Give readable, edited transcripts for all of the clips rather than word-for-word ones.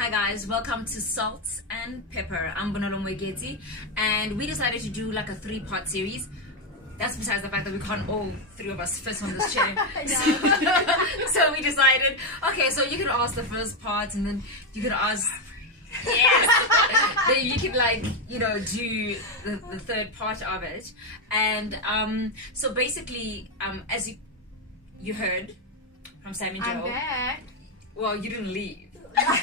Hi guys, welcome to Salt and Pepper. I'm Bonolo Mwegeti, and we decided to do like a 3-part series. That's besides the fact that we can't all 3 of us fit on this chair. So we decided, okay, so you could ask the first part and then you could ask, yes, then you could like, you know, do the third part of it. And so basically, as you heard from Sammy Jo. I'm back. Well, you didn't leave. I'm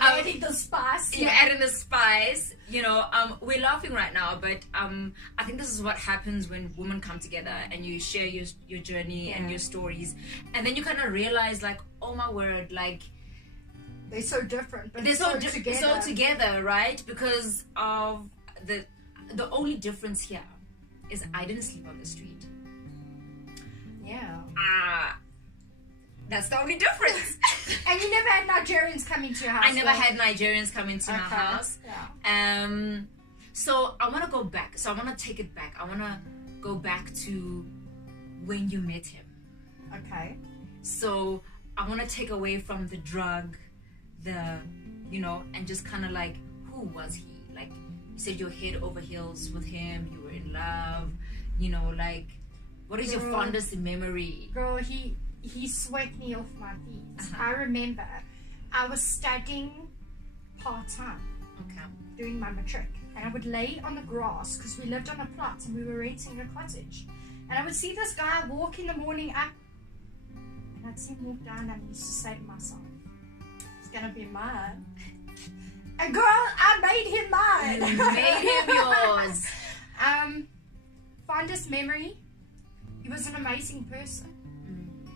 adding the spice. You're adding the spice. You know, we're laughing right now, but I think this is what happens when women come together and you share your journey and your stories, and then you kind of realize, like, oh my word, like they're so different, but they're so together, right? Because of the only difference here is I didn't sleep on the street. Yeah. That's the only difference. And you never had Nigerians coming to your house? I never had Nigerians come into my house. Yeah. So I want to go back. So I want to take it back. I want to go back to when you met him. Okay. So I want to take away from the drug, you know, and just kind of like, who was he? Like, you said you're head over heels with him. You were in love. You know, like, what is your fondest memory? Girl, he swept me off my feet. I remember I was studying part-time, doing my matric, and I would lay on the grass because we lived on a plot and we were renting a cottage, and I would see this guy walk in the morning up, and I'd see him walk down, and I used to say to myself, it's gonna be mine. And girl, I made him mine. You made him yours. Fondest memory, he was an amazing person.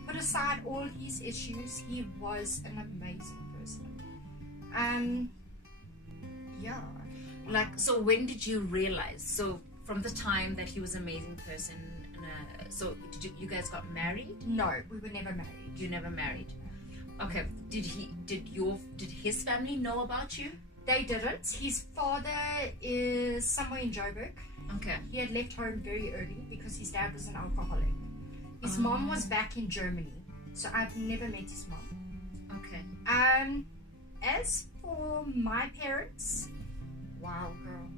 Put aside all his issues, he was an amazing person. Yeah. Like, so when did you realize? So from the time that he was an amazing person, so you guys got married? No, we were never married. You never married. Okay. Did his family know about you? They didn't. His father is somewhere in Joburg. Okay. He had left home very early because his dad was an alcoholic. His mom was back in Germany, so I've never met his mom. Okay. As for my parents, wow, girl.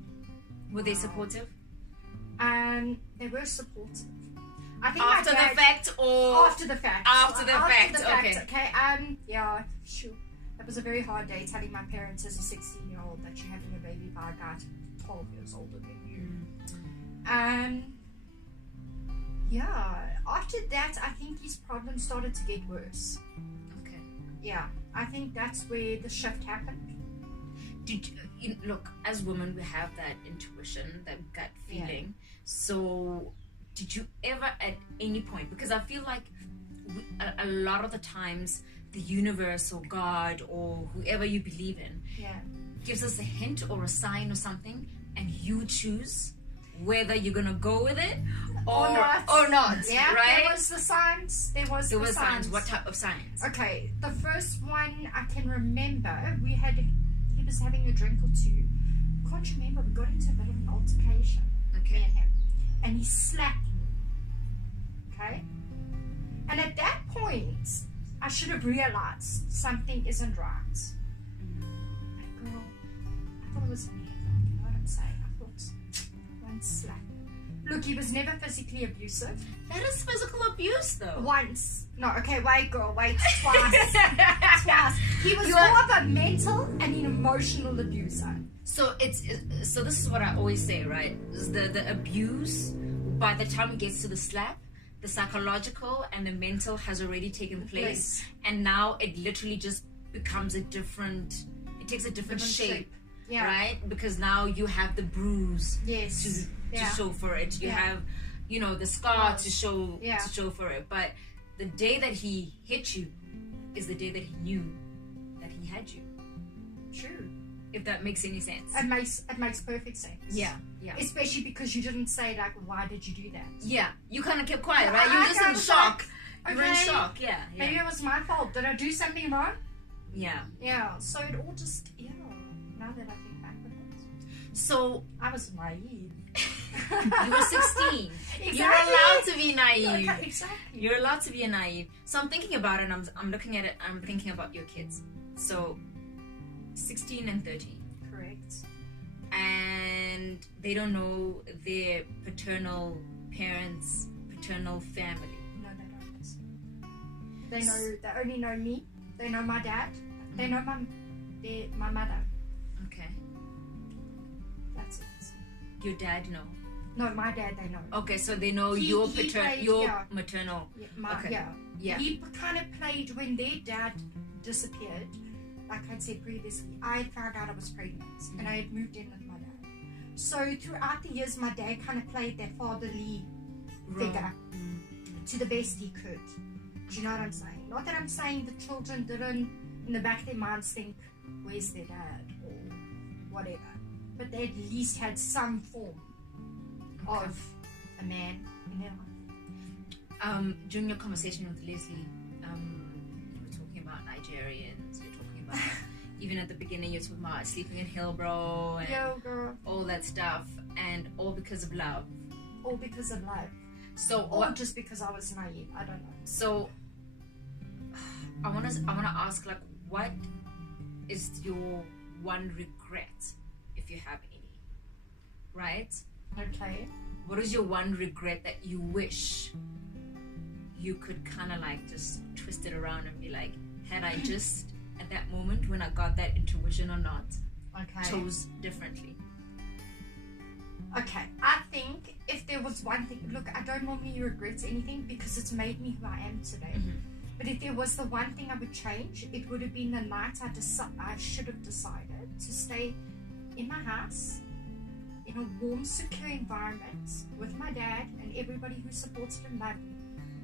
Were they supportive? They were supportive. I think after the fact, or after the fact. After the fact. Okay. Okay. Yeah. Sure. It was a very hard day telling my parents as a 16-year-old that you're having a baby by a guy 12 years older than you. Yeah, after that, I think his problems started to get worse. Okay. Yeah, I think that's where the shift happened. Did you, look, as women, we have that intuition, that gut feeling. Yeah. So, did you ever at any point, because I feel like a lot of the times, the universe or God or whoever you believe in gives us a hint or a sign or something, and you choose whether you're gonna go with it or not. Yeah, right? There was the signs. There was signs. What type of signs? Okay, the first one I can remember, he was having a drink or two. Can't remember. We got into a bit of an altercation. Okay. Me and him, and he slapped me. Okay. And at that point, I should have realized something isn't right. Like, girl, I thought it was me. You know what I'm saying? I thought, one slap. Look, he was never physically abusive. That is physical abuse, though. Once. No, okay, wait, girl, wait. Twice. Twice. He was more of a mental and an emotional abuser. So so this is what I always say, right? The abuse, by the time it gets to the slap, the psychological and the mental has already taken place, and now it literally just becomes it takes a different shape. Yeah. Right? Because now you have the bruise to show for it. You have, you know, the scar to show for it. But the day that he hit you is the day that he knew that he had you. True. If that makes any sense. It makes perfect sense. Yeah, yeah. Especially because you didn't say, like, why did you do that? Yeah. You kind of kept quiet, right? You were just in shock. You were in shock, yeah. Maybe it was my fault. Did I do something wrong? Yeah. Yeah. So it all just, now that I think back with it. So I was naive. You were 16. Exactly. You're allowed to be naive. Okay, exactly. You're allowed to be naive. So I'm thinking about it, and I'm looking at it, I'm thinking about your kids. So 16 and 13. Correct. And they don't know their paternal parents, paternal family. No, they don't. They only know me. They know my dad. They know my mother. Okay. That's it. Your dad, no. No, my dad, they know. Okay, so they know your maternal. Yeah, yeah. He kind of played when their dad disappeared. Like I said previously, I found out I was pregnant and I had moved in with my dad. So throughout the years, my dad kind of played that fatherly figure to the best he could. Do you know what I'm saying? Not that I'm saying the children didn't, in the back of their minds, think, where's their dad or whatever. But they at least had some form of a man in their life. During your conversation with Leslie, you were talking about Nigerians, you're talking about, even at the beginning, you're talking about sleeping in Hillbrow and all that stuff, and all because of love. All because of love. So, or just because I was naive, I don't know. So, I want to ask, like, what is your one regret, if you have any, right? Okay. What is your one regret that you wish you could kind of like just twist it around and be like, had I just at that moment when I got that intuition or not, chose differently? Okay, I think if there was one thing, look, I don't normally regret anything because it's made me who I am today. But if there was the one thing I would change, it would have been the night I should have decided to stay in my house, in a warm, secure environment with my dad and everybody who supported and loved me.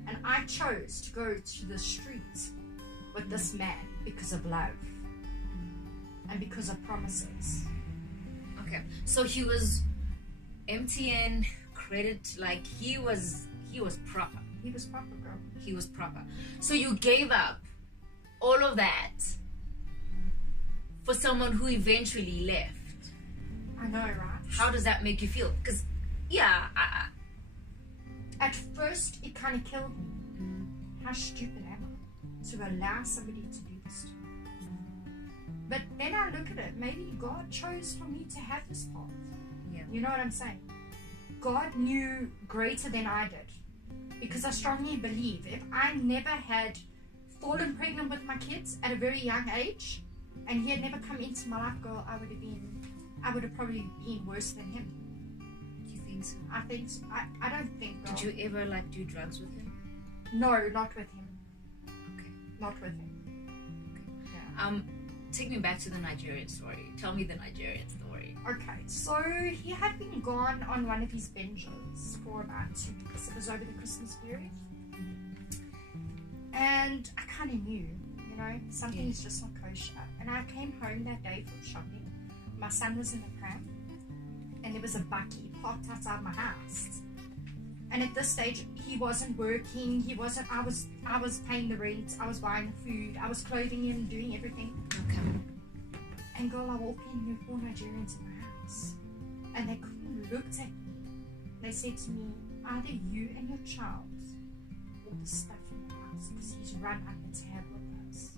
And I chose to go to the street with this man because of love and because of promises. Okay, so he was MTN credit, like he was proper. He was proper, girl. He was proper. So you gave up all of that for someone who eventually left. I know, right? How does that make you feel? Because, yeah, at first it kind of killed me. How stupid am I to allow somebody to do this to me? But then I look at it, maybe God chose for me to have this path. Yeah. You know what I'm saying? God knew greater than I did. Because I strongly believe if I never had fallen pregnant with my kids at a very young age, and he had never come into my life, girl, I would have probably been worse than him. Do you think so? I think so. I don't think, girl. Did you ever like do drugs with him? No, not with him. Okay. Not with him. Okay. Yeah. Take me back to the Nigerian story. Tell me the Nigerian story. Okay, so he had been gone on one of his binges for about 2 weeks. It was over the Christmas period. And I kind of knew, you know, something is just not kosher. And I came home that day from shopping. My son was in the pram. And there was a bakkie parked outside my house. And at this stage, he wasn't working. I was paying the rent. I was buying food. I was clothing him, doing everything. Okay. And girl, I walked in, there were 4 Nigerians in my house. And they looked at me. They said to me, either you and your child or the stuff in the house, because he's run up the tab with us.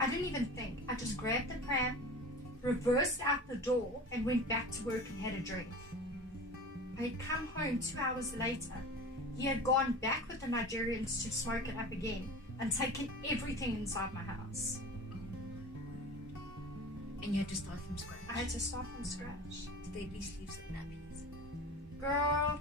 I didn't even think. I just grabbed the pram, reversed out the door, and went back to work and had a drink. I had come home 2 hours later. He had gone back with the Nigerians to smoke it up again and taken everything inside my house. And you had to start from scratch? I had to start from scratch. Did they at least leave some nappies? Girl.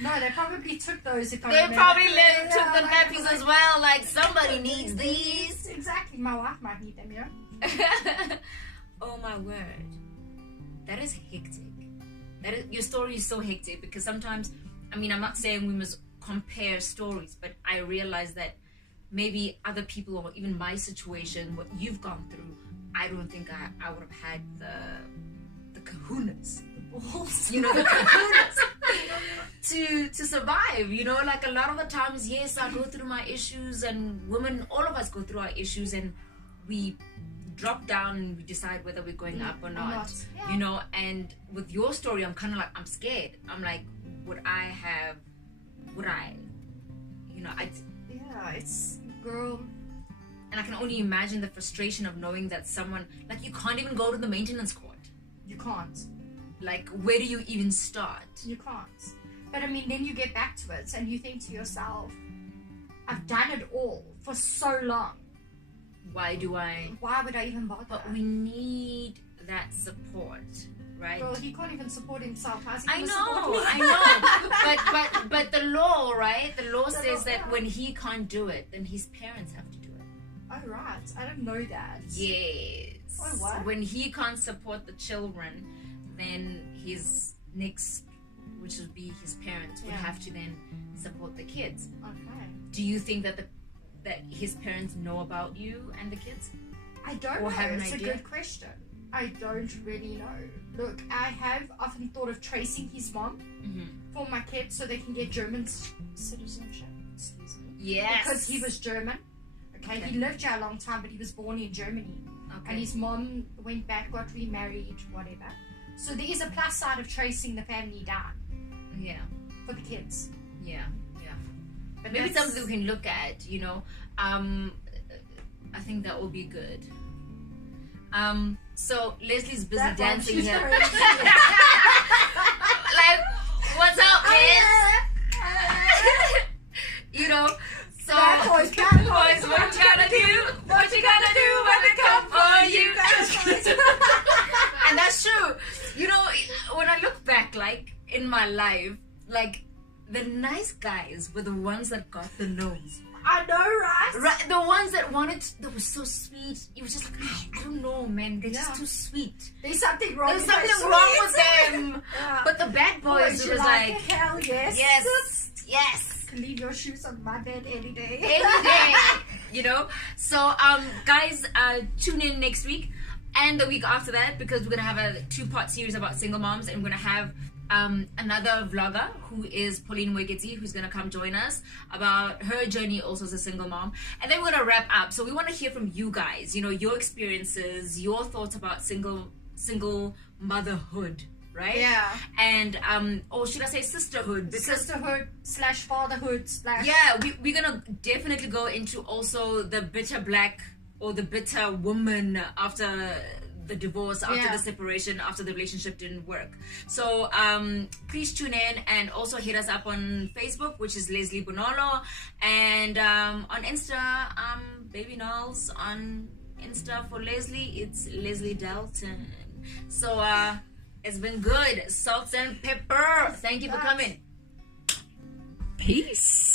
No, they probably took those if I They remember. probably took the nappies as well, like somebody needs these. Exactly, my wife might need them, yeah? Oh my word. That is hectic. Your story is so hectic because sometimes, I mean, I'm not saying we must compare stories, but I realize that maybe other people or even my situation, what you've gone through, I don't think I would have had the kahunas, you know, the kahunas to survive, you know, like a lot of the times, yes, I go through my issues, and women, all of us go through our issues, and we drop down and we decide whether we're going up or not. Yeah. You know, and with your story, I'm kind of like, I'm scared. I'm like, would I? You know, yeah, it's girl. And I can only imagine the frustration of knowing that someone, like, you can't even go to the maintenance court. You can't. Like, where do you even start? You can't. But I mean, then you get back to it and you think to yourself, I've done it all for so long. Why would I even bother? But we need that support, right? Well, he can't even support himself. How's he I gonna know, support me? I know. But the law, right? The law says that when he can't do it, then his parents have to do it. Oh, right. I didn't know that. Yes. Oh, what? When he can't support the children, then his next, which would be his parents, would have to then support the kids. Okay. Do you think that that his parents know about you and the kids? I don't know. It's a good question. I don't really know. Look, I have often thought of tracing his mom for my kids so they can get German citizenship. Excuse me. Yes. Because he was German. Okay, he lived here a long time, but he was born in Germany. Okay. And his mom went back, got remarried, whatever. So there is a plus side of tracing the family down. Yeah. For the kids. Yeah. But maybe something we can look at, you know. I think that will be good. So Leslie's busy dancing here. Like, what's up, man? You know, so bad boys, what you gonna do? What you gonna do when they come for you? And that's true. You know, when I look back, like, in my life, like, the nice guys were the ones that got the nose. I know, right? Right, the ones that were so sweet. You were just like, I don't know, man. They're just too sweet. There's something wrong. There's something wrong with them. Yeah. But the bad boys, it was like, hell yes, yes. Can leave your shoes on my bed any day. Any day, you know. So, guys, tune in next week and the week after that, because we're gonna have a 2-part series about single moms, and we're gonna have another vlogger who is Pauline Wegeti, who's gonna come join us about her journey also as a single mom. And then we're gonna wrap up. So we want to hear from you guys, you know, your experiences, your thoughts about single motherhood, right? Yeah. And or should I say sisterhood? Sisterhood / fatherhood / yeah, we're gonna definitely go into also the bitter black or the bitter woman after the divorce, after the separation, after the relationship didn't work. So please tune in, and also hit us up on Facebook, which is Leslie Bonolo, and on Insta, Baby Knowles on Insta. For Leslie, it's Leslie Dalton. So it's been good. Salt and pepper. Thank you for coming. Peace.